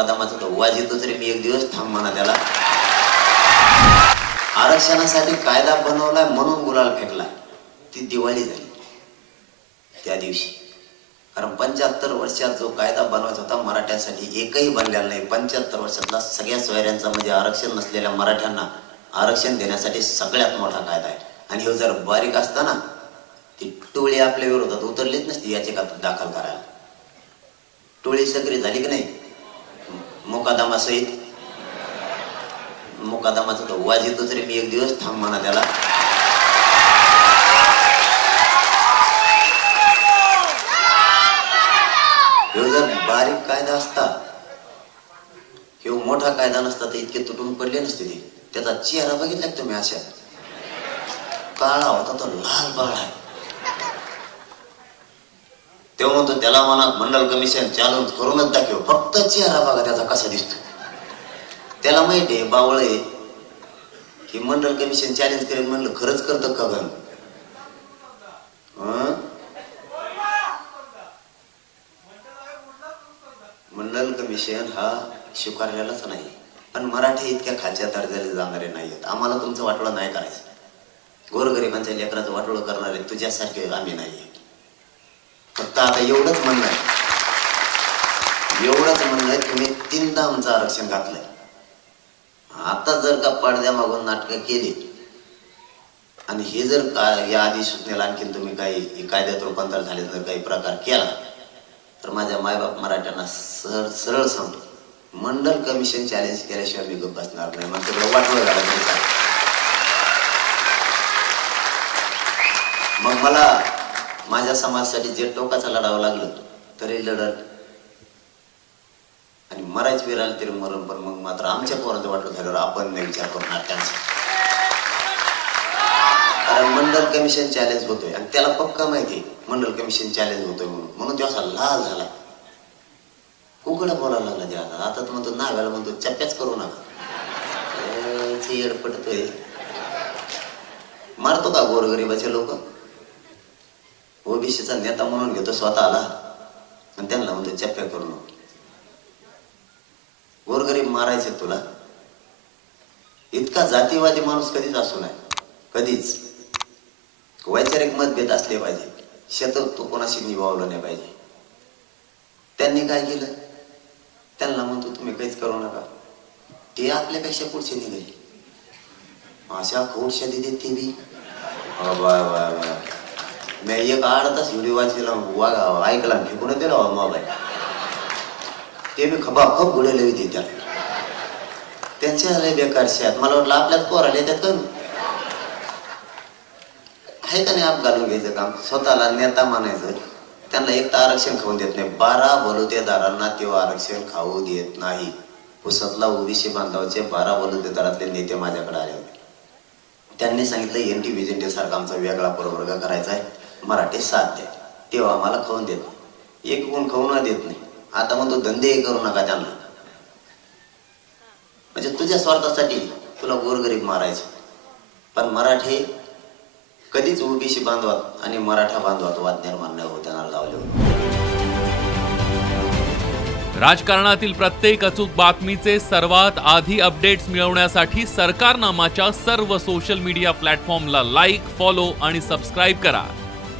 मुकादमाचा गव्वाज येतो तरी मी एक दिवस थांब म्हणा त्याला. आरक्षणासाठी कायदा बनवलाय म्हणून गुलाल फेकलाय ती दिवाळी झाली. त्या दिवशी. कारण पंच्याहत्तर वर्षात जो कायदा बनवायचा होता मराठ्यांसाठी एकही बनलेला नाही. पंच्याहत्तर वर्षातला सगळ्या सोयऱ्यांचा म्हणजे आरक्षण नसलेल्या मराठ्यांना आरक्षण देण्यासाठी सगळ्यात मोठा कायदा आहे. आणि हे जर बारीक असताना ती टोळी आपल्या विरोधात उतरलीच नसती याचिका दाखल करायला. टोळी सक्रिय झाली की नाही? मुकादमासहित. मुकादमाचा तो वाज येतो तरी मी एक दिवस थांब म्हणा त्याला. ह्यो जर बारीक कायदा असता ह्यो मोठा कायदा नसता तर इतके तुटून पडले नसते ते. त्याचा चेहरा बघितला तुम्ही अशा? काळा होता तो लाल काळा आहे. तेव्हा म्हणतो त्याला मनात मंडल कमिशन चॅलेंज करूनच दाखव. फक्त चेहरा बघा त्याचा कसा दिसतो. त्याला माहिती आहे बावळ हे मंडल कमिशन चॅलेंज करेल म्हणलं खरंच करतं का गं? मंडल कमिशन हा स्वीकारलेलाच नाही. पण मराठी इतक्या खालच्या दर्जाला जाणारे नाहीयेत. आम्हाला तुमचं वाटोळं नाही करायचं. गोरगरिबांच्या लेकराचं वाटोळं करणारे तुझ्यासारखे आम्ही नाहीये. फक्त आता एवढंच म्हणणं आहे. एवढंच म्हणणं आहे तुम्ही तीनदा आमचं आरक्षण घातलंय. आता जर का पडद्या मागून नाटकं केली आणि हे जर का या आधी सूचनेला आणखीन तुम्ही काही कायद्यात रूपांतर झाले जर काही प्रकार केला तर माझ्या मायबाप मराठ्यांना सरळ सरळ सांगतो मंडल कमिशन चॅलेंज केल्याशिवाय मी गप्प बसणार नाही. मग तिकडे वाटलं झालं तरी मग मला माझ्या समाजासाठी जे टोकाचा लढावं लागलं तरी लढत आणि मरायच वेळ आली तरी मरण पण मग मात्र आमच्या पोराचं वाटलं झाल्यावर आपण नाही विचार करणार त्यांचा. कारण मंडल कमिशन चॅलेंज होतोय आणि त्याला पक्का माहिती मंडल कमिशन चॅलेंज होतोय म्हणून. म्हणून तो असा लाल झाला. कुकडा बोलायला लागला त्या आता. आता तर म्हणतो नागाला म्हणतो चप्प्याच करू नका. येड पडतोय मारतो का गोरगरिबाचे लोक? ओबीसीचा नेता म्हणून घेतो स्वतःला. आणि त्यांना म्हणतो चप्प्या करून गोरगरीब मारायचे तुला. इतका जातीवादी माणूस कधीच असू नये. कधीच. वैचारिक मतभेद असले पाहिजे. शेत तो कोणाशी निभावलं नाही पाहिजे. त्यांनी काय केलं? त्यांना म्हणतो तुम्ही काहीच करू नका. ते आपल्यापेक्षा पुढचे निघाले. अशा खोडशा दिले ते बी. वा वा वा. मी एक अर्धा तास व्हिडिओ वाचलेला वागा ऐकला फेकून दिला मोबाईल ते बी खपाखप गुडेले होते त्याला त्यांच्या लय बेकार आहेत मला वाटलं आपल्याच पोराला येतात करू आहे का नाही आप घालून घ्यायचं काम? स्वतःला नेता मानायचं त्यांना एक तर आरक्षण खाऊन देत नाही. बारा बलुतेदारांना तेव्हा आरक्षण खाऊ देत नाही. पुसतला ओबीसी बांधवाचे बारा बलुतेदारातले नेते माझ्याकडे आले होते. त्यांनी सांगितलं एन टी व्हिजेंटे सारखा आमचा वेगळा प्रवर्ग करायचा आहे. मराठी साथ द्या तेव्हा आम्हाला खाऊन देत नाही. एक गुण खाऊन देत नाही. आता म्हणतो धंदे करू नका त्यांना. म्हणजे तुझ्या स्वार्थासाठी तुला गोरगरीब मारायचं. पण मराठी कधीच ओबीसी बांधवात आणि मराठा बांधवात वाद निर्माण न होत त्यांना लावले होते. राजकारणातील प्रत्येक अचूक बातमीचे सर्वात आधी अपडेट्स मिळवण्यासाठी सरकारनामाच्या सर्व सोशल मीडिया प्लॅटफॉर्मला लाईक फॉलो आणि सबस्क्राईब करा.